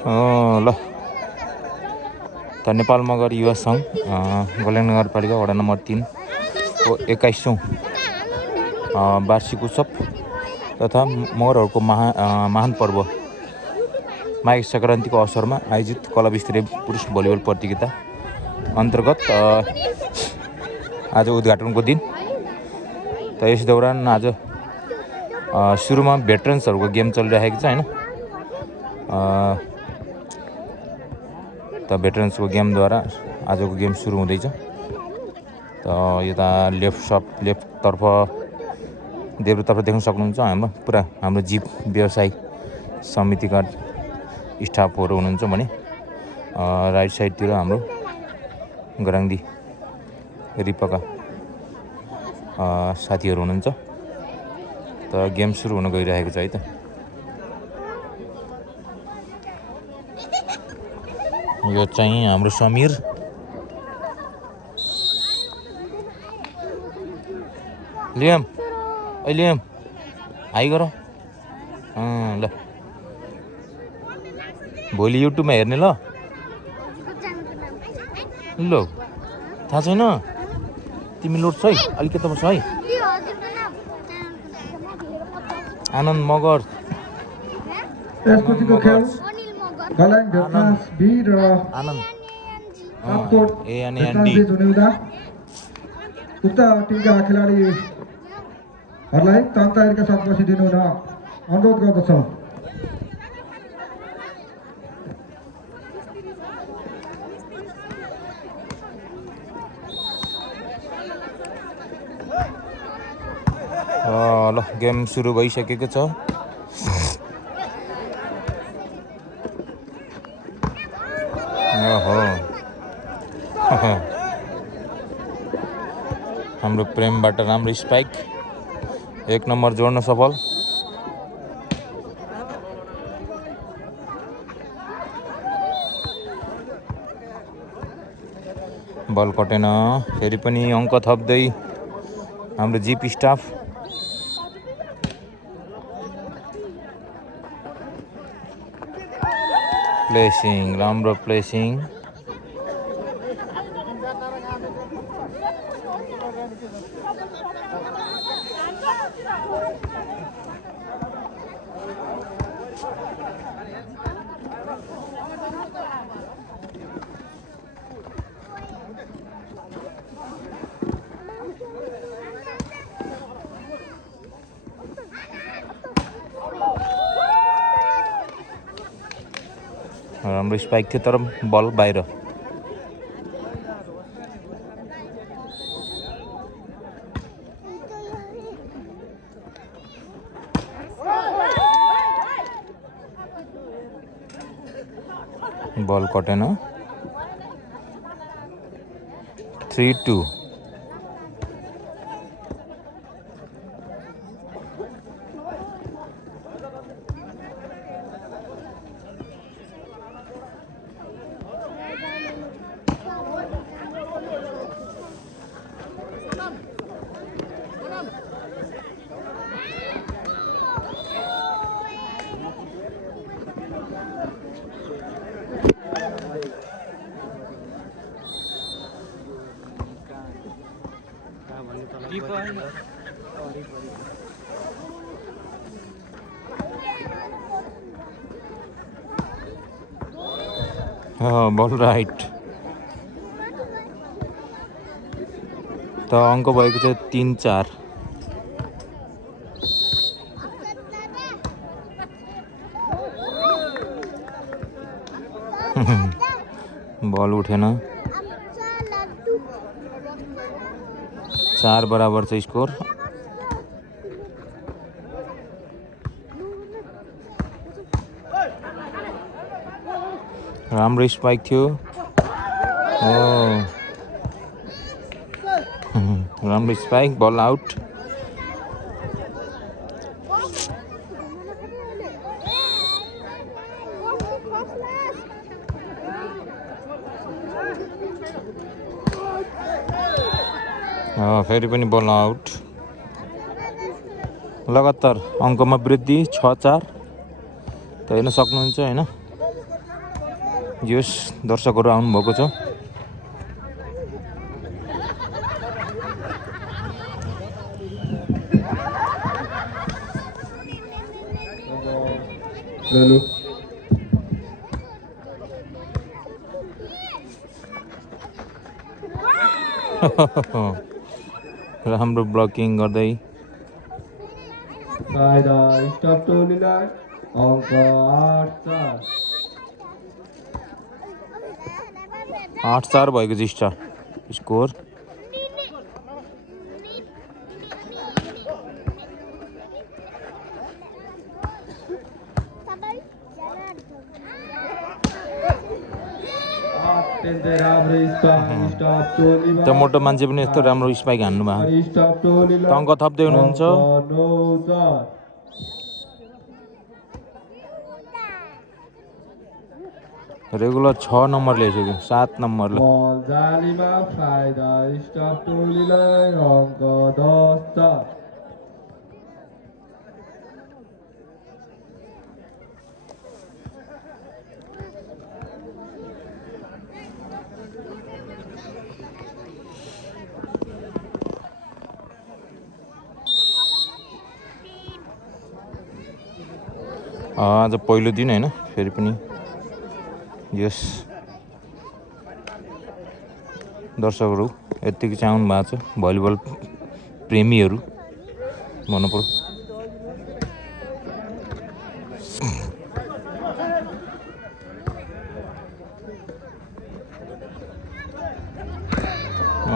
ल त नेपाल मगर युवा सङ्घ गोल्याङ नगरपालिका वडा नम्बर 3 को 21औं वार्षिक उत्सव तथा मगरहरूको महान पर्व माघे सङ्क्रान्तिको अवसरमा आयोजित क्लब स्तरीय पुरुष भलिबल प्रतियोगिता अन्तर्गत आज उद्घाटनको दिन। त यस दौरान आज सुरुमा भेटरन्सहरूको गेम चलिरहेको छ हैन। त भेटरन्सको गेमद्वारा आजको गेम सुरु हुँदैछ। त यता लेफ्टतर्फ देब्रेतर्फ देख्न सक्नुहुन्छ हाम्रो जीव व्यवसाय समितिका स्टाफहरू हुनुहुन्छ भने राइट साइडतिर हाम्रो गराङ्दी रिपका साथीहरू हुनुहुन्छ। त गेम सुरु हुन गइरहेको छ है त। यो चाहिँ हाम्रो समीर लियम हाई गर ल भोलि युट्युबमा हेर्ने ल थाहा छैन तिमी लोड छ है अलिकति बस है। आनन्द मगर उक्त टिमका खेलाडीहरूलाई तान तयारीका साथ बसिदिनु हुन अनुरोध गर्दछौँ। ल गेम सुरु भइसकेको छ। हाम्रो प्रेमबाट राम्रो स्पाइक 1 नम्बर जोड्न सफल। बल कटेन फेरि पनि अङ्क थप्दै हाम्रो जिप स्टाफ। प्लेसिङ राम्रो प्लेसिङ। राम्रो स्पाइक थियो तर बल बाहिर। बल कटेन 3-2। बल राइट। त अङ्क भएको छ 3-4। बल उठेन 4 बराबर छ स्कोर। राम्रो स्पाइक थियो। राम्रो स्पाइक बल आउट। फेरि पनि बल आउट। लगातार अङ्कमा वृद्धि 6-4 त हेर्न सक्नुहुन्छ हैन। यस दर्शकहरू आउनुभएको छ। Lalu. राम्रो ब्लकिङ गर्दै Faida stop टोलीलाई अङ्क 8-4 8-4 भएको छ स्कोर। अत्यन्तै राम्रो स्टप टोलीमा त्यो मोटो मान्छे पनि यस्तो राम्रो स्पाइक हान्नु भयो। स्टप टोलीलाई अङ्क थप्दै हुनुहुन्छ। 9-4 रेगुलर 6 नम्बर ल्याइसक्यो 7 नम्बरले। बल जालीमा फाइदा स्टप टोलीलाई अङ्क 10-4 आज पहिलो दिन हैन, फेरि पनि यस दर्शकहरू यतिकै चाहिँ आउनु भएको छ, भलिबल प्रेमीहरू भन्नुपर्यो।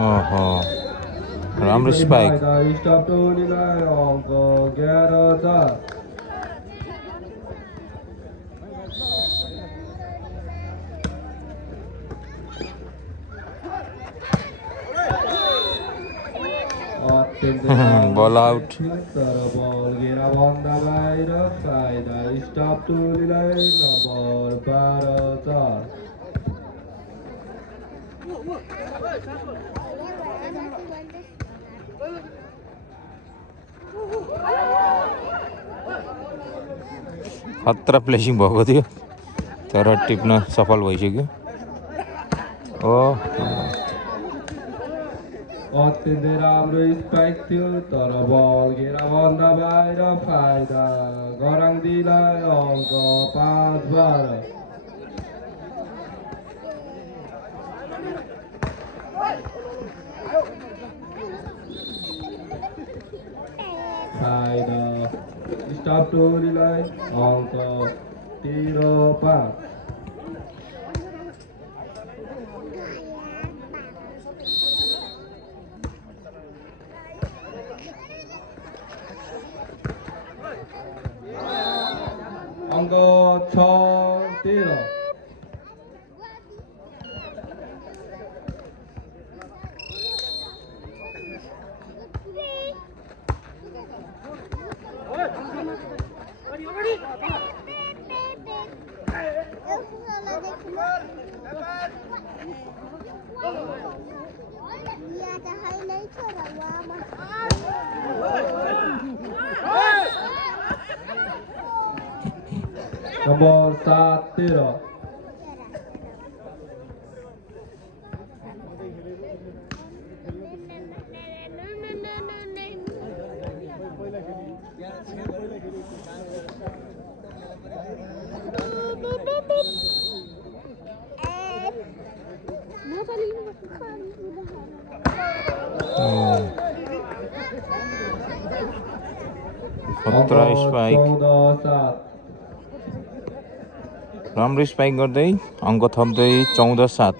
ओहो राम्रो स्पाइक। स्टप टोलीलाई अङ्क 11-4 बल आउट। तर बल घेराभन्दा बाहिर फाइदा स्टप टोलीलाई नम्बर 12-4 खतरा प्लेसिङ भएको थियो तर टिप्न सफल भइसक्यो। अत्यन्तै राम्रो स्पाइक थियो तर बल घेराभन्दा बाहिर फाइदा गराङदीलाई अङ्क 5-12 फाइदा स्टप टोलीलाई अङ्क 13-5 अङ्क 6-13 नम्बर 7-13 खतरा स्पाइक। 14-7 राम्रो स्पाइक गर्दै अङ्क थप्दै 14-7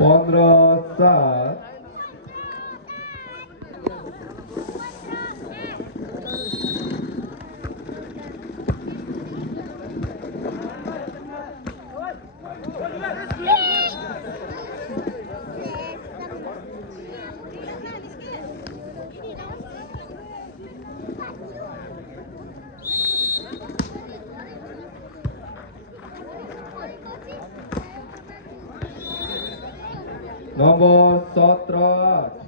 15-7 नम्बर 17-8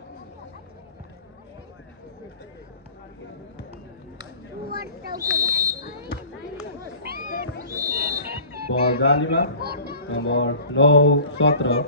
बल जालीमा नम्बर 9-17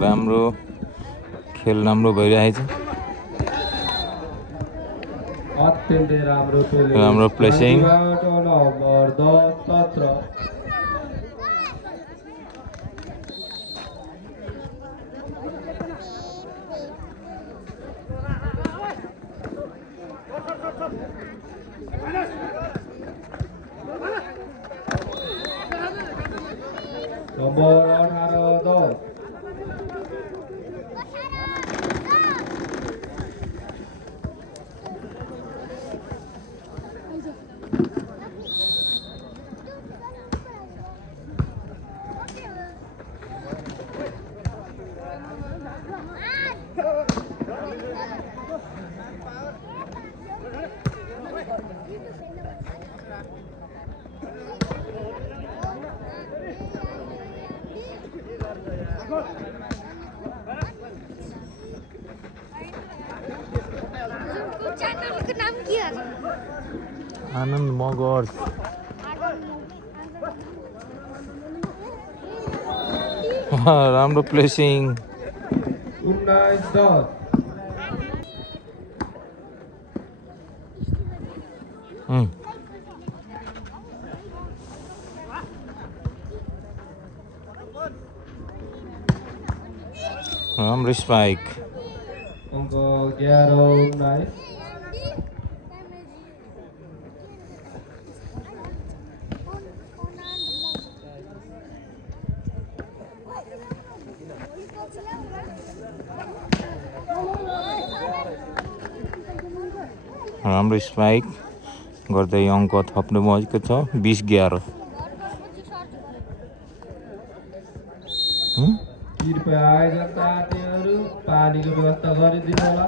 राम्रो खेल राम्रो भइरहेछ अत्यन्तै राम्रो राम्रो प्लेसिङ नम्बर 10-17 नम्बर 18-10 च्यानलको नाम के हो आनन्द मगर्स राम्रो प्लेसिङ 19-10 राम्रो स्पाइक अङ्क 11-19 राम्रो स्पाइक गर्दै अङ्क थप्नु भएको छ 20-11 कृपया आयोजक साथीहरू पानीको व्यवस्था गरिदिनु होला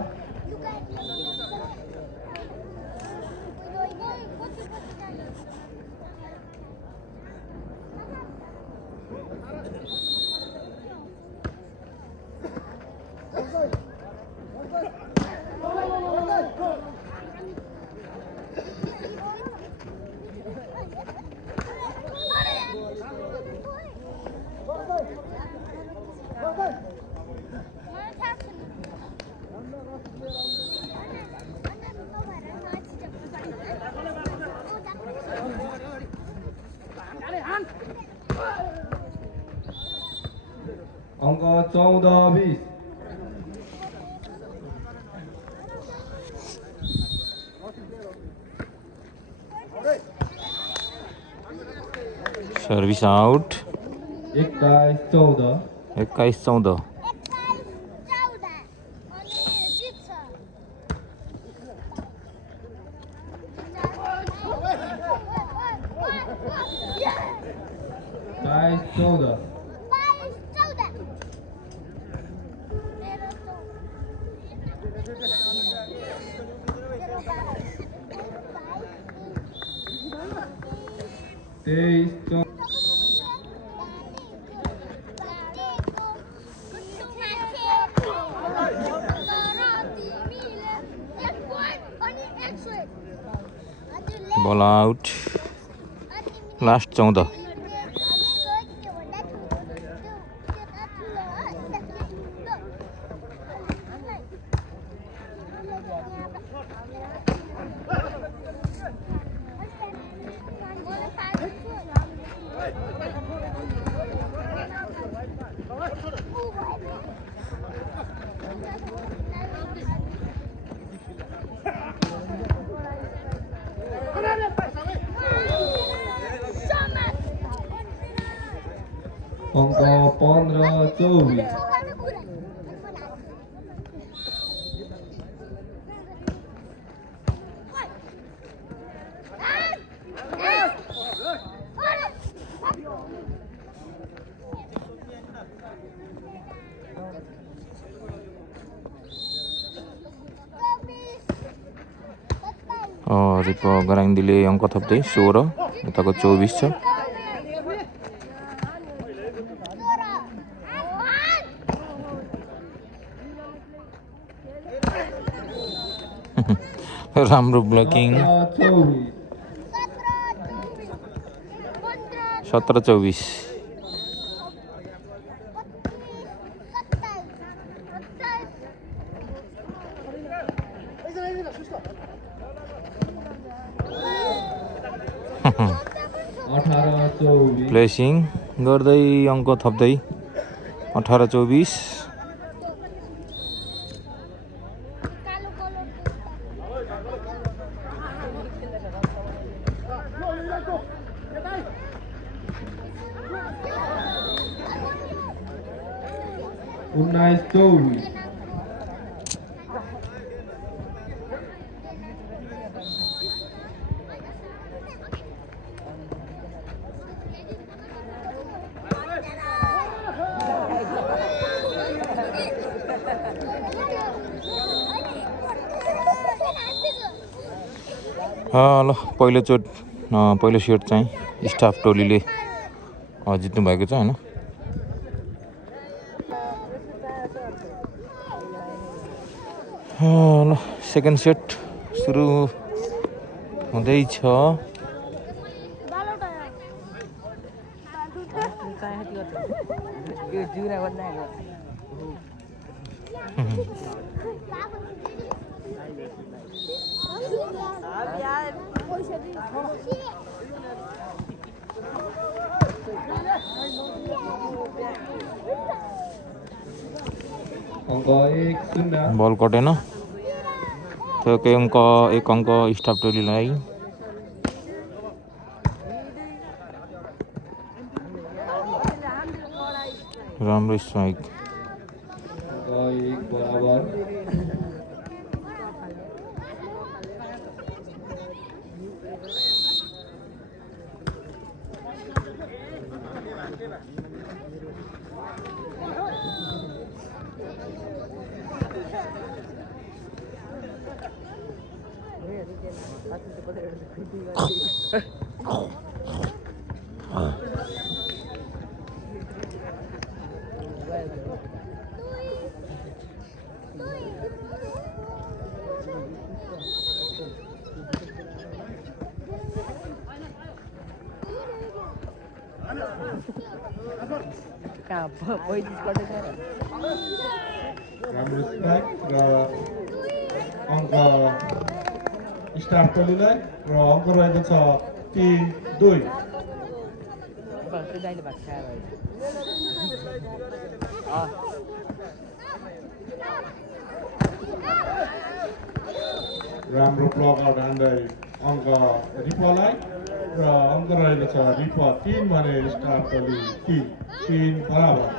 अङ्क 14-20 सर्भिस आउट 21-14 21-14 22-14 23-14 बल आउट लास्ट 14 अङ्क 15-24 रिप गराङदीले अङ्क थप्दै 16 यताको 24 छ। राम्रो ब्लकिङ 17-24 18-24 प्लेसिङ गर्दै अङ्क थप्दै 18-24 19-24 ल पहिलो सेट चाहिँ स्टाफ टोलीले जित्नु भएको छ हैन। ल सेकेन्ड सेट सुरु हुँदैछ। अङ्क 1-0 बल कटेन त्यो एक अङ्क स्टाफ टोलीलाई। राम्रो स्ट्राइक अङ्क 1 बराबर राम्रो स्ट्राइक र अङ्क स्टाफ टोलीलाई र अङ्क रहेको छ 3-2 राम्रो ब्लक आउट हान्दै अङ्क रिपलाई र अङ्क रहेको छ रिप 3 भने स्टाफ टोली 3 बराबर।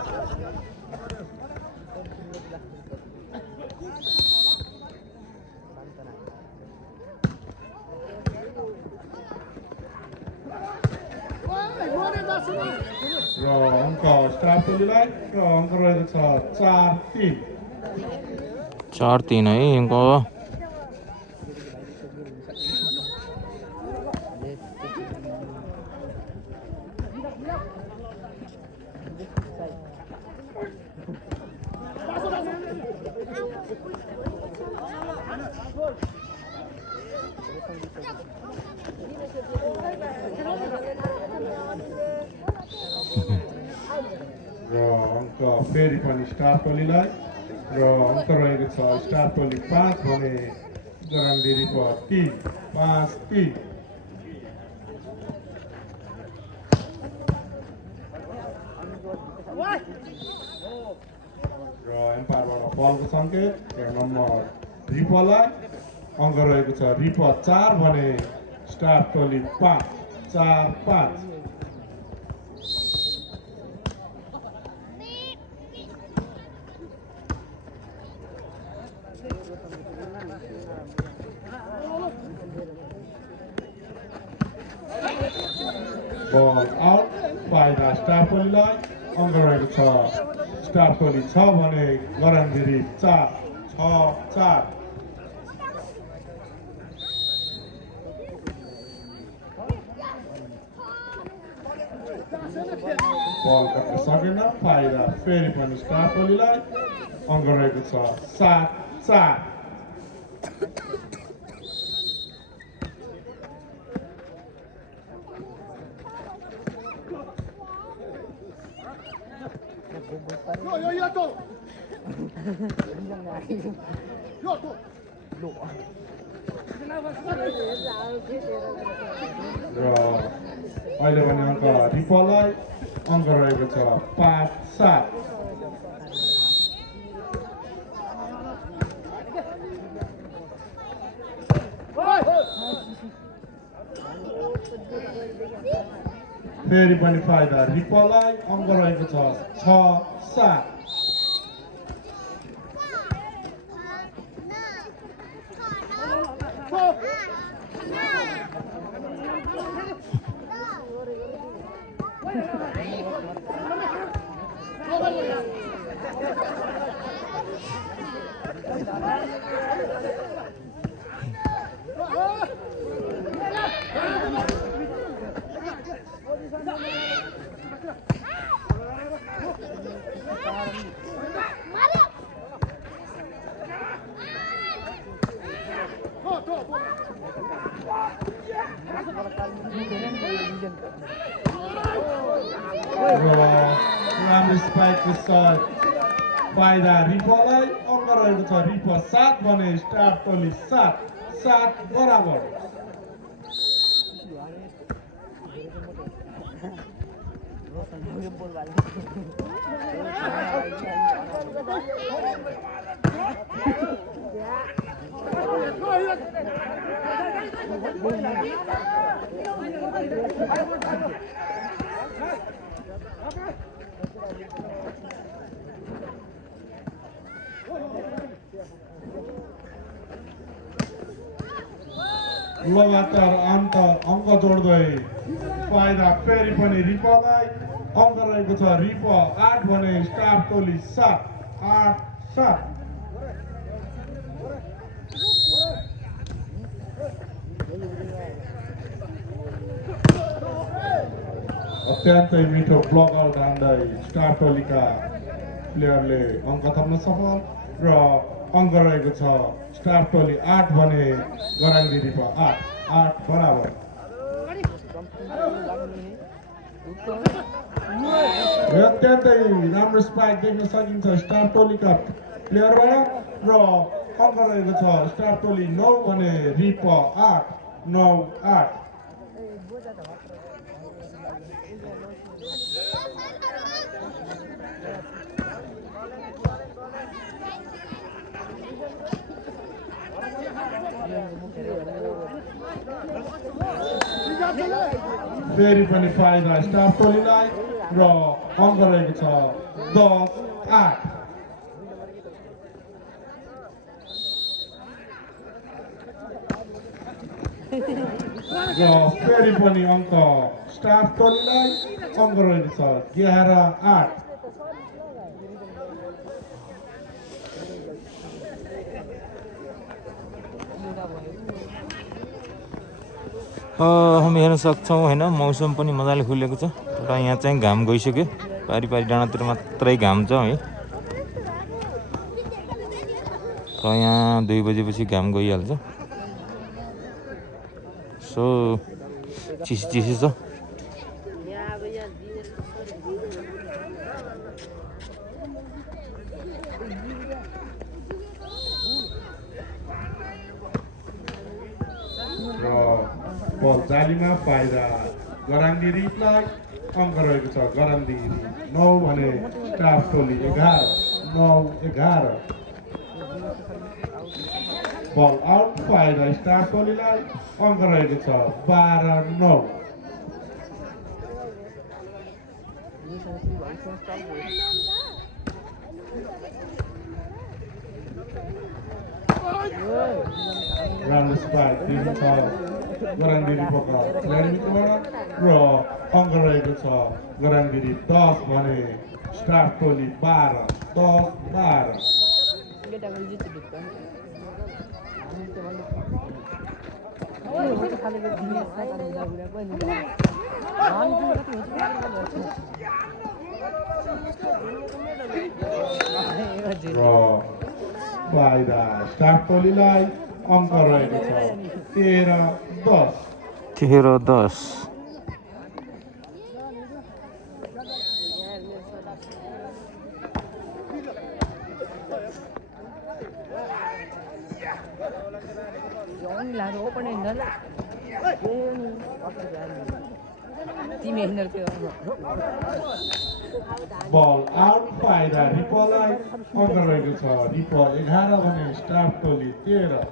र अङ्क स्टाफ टोलीलाई र अङ्क रहेको छ 4-3 4-3 है अङ्क। र अङ्क फेरि पनि स्टाफ टोलीलाई र अङ्क रहेको छ स्टाफ टोली 5 भने गराङदेरी 3-5-3 र एम्पायरबाट बलको सङ्केत र नम्बर रिपलाई अङ्क रहेको छ रिप 4 भने स्टाफ टोली 5-4-5 बल आउट फाइदा स्टार टोलीलाई अङ्क रहेको छ स्टार टोली 6 भने गरानगिरी 4 6-4 बल काट्न सकेन फाइदा फेरि पनि स्टार टोलीलाई अङ्क रहेको छ 7-4 र अहिले भने अङ्क रिपललाई अङ्क रहेको छ 5-7 फेरि पनि फाइदा रिपललाई अङ्क रहेको छ 6-7 राम्रो स्पाइकको सट फाइदा रिपललाई अङ्क रहेको छ रिप 7 भने स्टार टोली 7-7 बराबर लगातार अङ्क जोड्दै फाइदा फेरि पनि रिपलाई अङ्क रहेको छ रिप 8 भने स्टार टोली 7-8-7 अत्यन्तै मिठो ब्लक आउट हान्दै स्टार टोलीका प्लेयरले अङ्क थप्न सफल र अङ्क रहेको छ स्टार टोली 8 भने गरानगिरी 8-8 बराबर अत्यन्तै राम्रो स्पाइक देख्न सकिन्छ स्टार टोलीका प्लेयरबाट र अङ्क रहेको छ स्टार टोली 9 भने रिप 8-9-8 फेरि पनि फाइदा स्टार टोलीलाई र अङ्क रहेको छ 10-8 र फेरि पनि अङ्क स्टार टोलीलाई अङ्क रहेको छ 11-8 हामी हेर्न सक्छौँ होइन मौसम पनि मजाले खुलेको छ र यहाँ चाहिँ घाम गइसक्यो पारी पारी डाँडातिर मात्रै घाम छ है र यहाँ 2 बजेपछि घाम गइहाल्छ सो चिसी चिसी छ बल जालीमा फाइदा गरानगिरीलाई अङ्क रहेको छ गरानगिरी 9 भने स्टार टोली 11-9-11 बल आउट फाइदा स्टार टोलीलाई अङ्क रहेको छ 12-9 र राम्रो स्पाइक दिएको छ गराङगिरी पक्का खेलाडी मित्रबाट र अङ्क रहेको छ गराङगिरी 10 भने स्टाफ टोली 12 10-12 र फाइदा स्टाफ टोलीलाई अङ्क रहेको छ 13-10 13-10 बल आउट फाइदा रिपलाई अङ्क रहेको छ रिप 11 भने स्टाफ टोली 13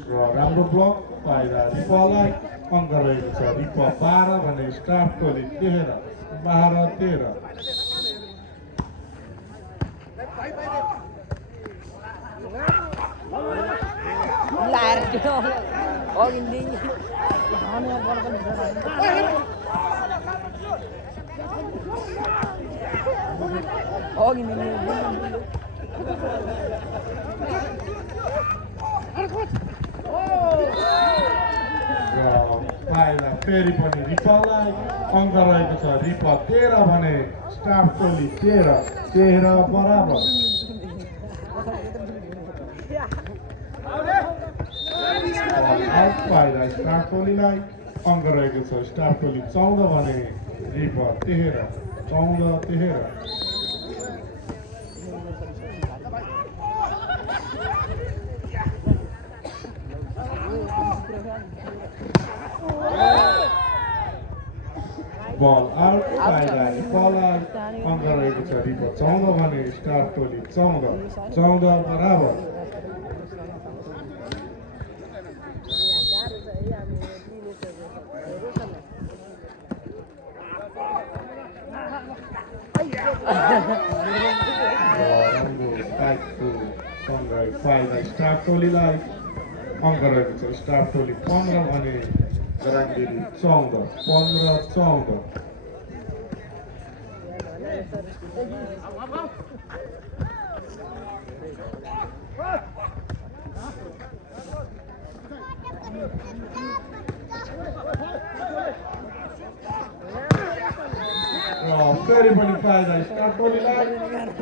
र राम्रो ब्लक फाइदा रिपलाई अङ्क रहेको छ रिप 12 भने स्टाफ टोली 13 फाइदा फेरि पनि रिपलाई अङ्क रहेको छ रिप 13 भने स्टाफ टोली 13 बराबर आउट फाइदा स्टाफ टोलीलाई अङ्क रहेको छ स्टाफ टोली 14 भने रिप 13 बल आउट फाइदा रिपलाई अङ्क रहेको छ रिप 14 भने स्टाफ टोली 14 बराबर फाइदा स्टाफ टोलीलाई अङ्क रहेको छ स्टाफ टोली 15 भने गराङगिरी 15 फेरि पनि फाइदा स्टाफ टोलीलाई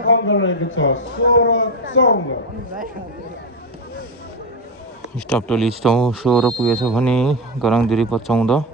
अङ्क रहेको छ 16 स्टाफ टोली 16 पुगेछ भने गराङगिरी 14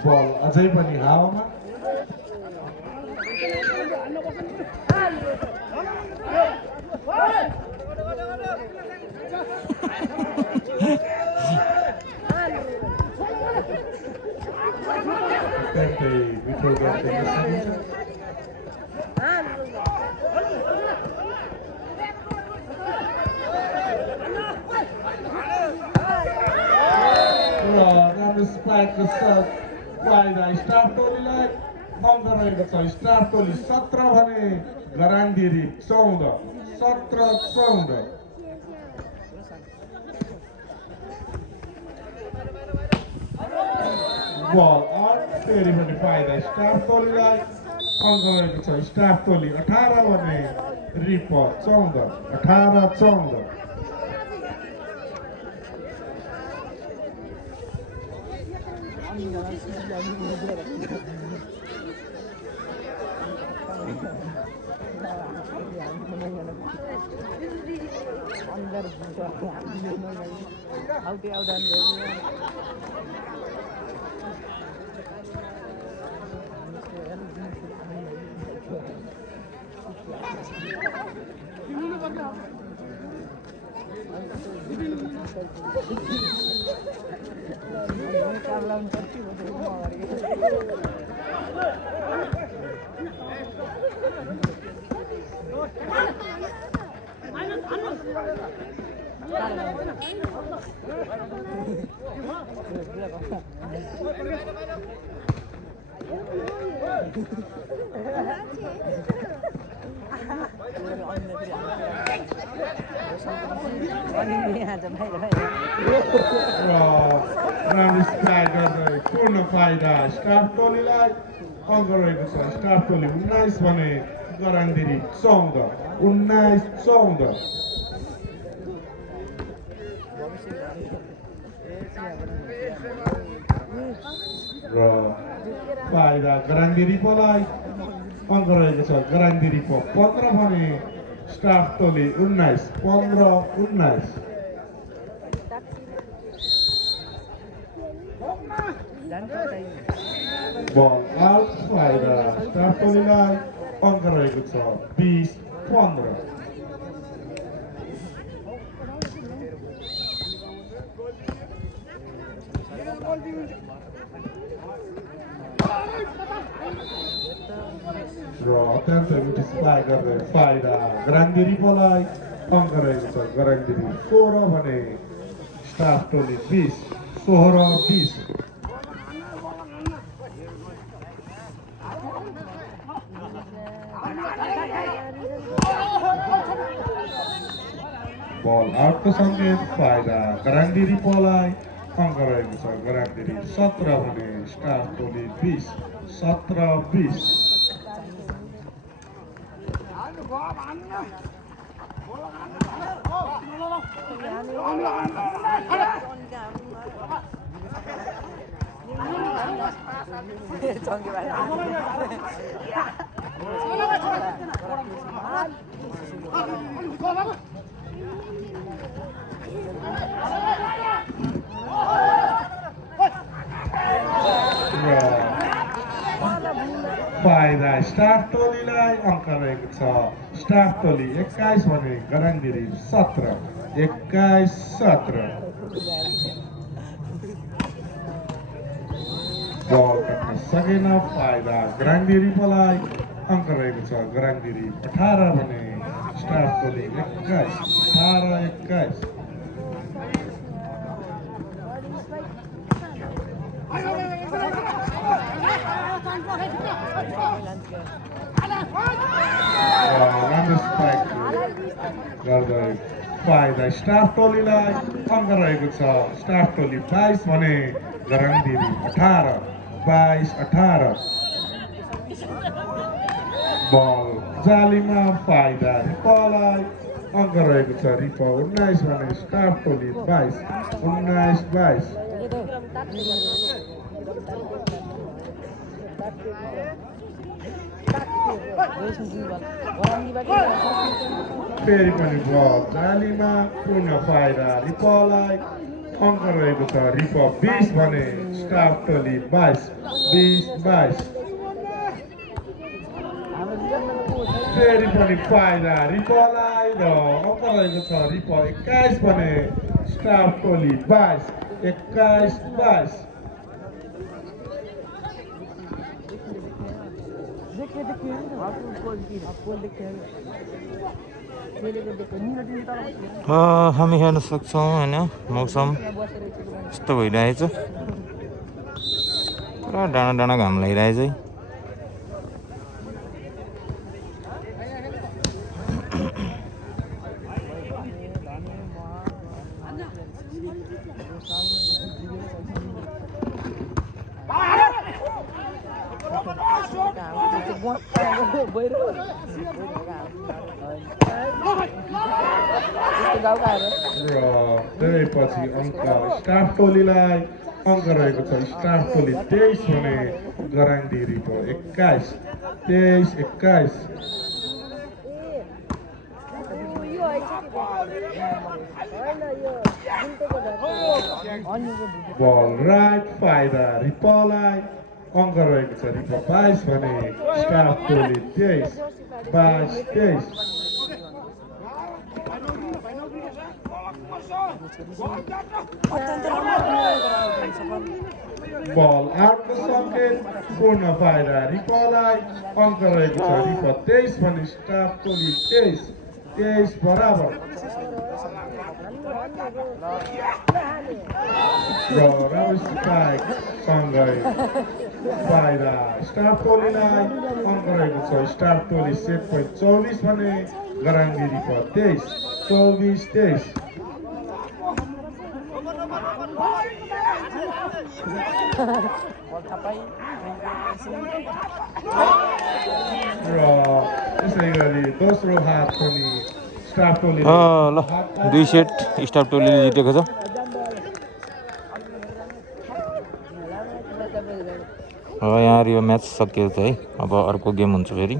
बल अझै पनि हावामा स्पाइकको साथ फाइदा स्टाफ टोलीलाई अङ्क रहेको छ स्टाफ टोली 17 भने गराङगिरी 14 बल आउट फेरि पनि फाइदा स्टाफ टोलीलाई अङ्क रहेको छ स्टाफ टोली 18 भने रिप 14 र राम्रो स्ट्राइक गर्दै पूर्ण फाइदा स्टाफ टोलीलाई अङ्क रहेको छ स्टाफ टोली 19 भने गराङदिरी 14 19-14 र फाइदा गराङदिरीकोलाई अङ्क रहेको छ गराङदिरीको 15 भने स्टाफ टोली 19 15-19 Ball out, फाइदा स्टाफ टोलीलाई अङ्क रहेको छ 20-15 र अत्यन्त मिठी स्ट्राइक गर्दै फाइदा गराङदिरीकोलाई अङ्क रहेको छ गराङदिरी 16 भने स्टाफ टोली 20 16-20 बल आउटको सङ्केत फाइदा गराङदिरी पोलाई अङ्क रहेको छ गराङदिरी 17 भने स्टाफ टोली 20 17-20 फाइदा स्टाफ टोलीलाई अङ्क रहेको छ स्टाफ टोली 21 भने गराङदिरी 17 21-17 बल काट्न सकेन फाइदा गराङदिरीकोलाई अङ्क रहेको छ गराङदिरी 18 भने स्टाफ टोली 21 18-21 राम्रो स्ट्राइक गर्दै फाइदा स्टाफ टोलीलाई अङ्क रहेको छ स्टाफ टोली 22 भने गराङदिरी 18 22-18 बल जालीमा फाइदा रिपलाई अङ्क रहेको छ रिप 19 भने स्टाफ टोली 22 19-22 फेरि पनि बल जालीमा पूर्ण फाइदा रिपलाई अङ्क रहेको छ रिप 20 भने स्टाफ टोली 22 20-22 फेरि पनि फाइदा रिपलाई र अङ्क रहेको छ रिप 21 भने स्टाफ टोली 22 21-22 हामी हेर्न सक्छौँ होइन मौसम यस्तो भइरहेछ पुरा डाँडा डाँडा घाम लागिरहेछ है त्यसपछि अङ्क स्टाफ टोलीलाई अङ्क रहेको छ स्टाफ टोली 23 भने गराङदिरीको 21 23-21 बल राइट फाइदा रिपलाई अङ्क रहेको छ रिप 22 भने स्टाफ टोली 23 22-23 बल आउटको सङ्केत पूर्ण फाइदा रिपलाई अङ्क रहेको छ रिप 23 भने स्टाफ टोली 23 बराबर र राम्रो स्ट्राइक सँगै फाइदा स्टाफ टोलीलाई अङ्क रहेको छ स्टाफ टोली सेट पोइन्ट 24 भने गराङ्गिरी पर 23 र त्यसै गरी दोस्रो हात पनि स्टाफ टोली ल 2 सेट स्टाफ टोलीले जितेको छ अब यहाँ यो म्याच सकियो त है अब अर्को गेम हुन्छ फेरि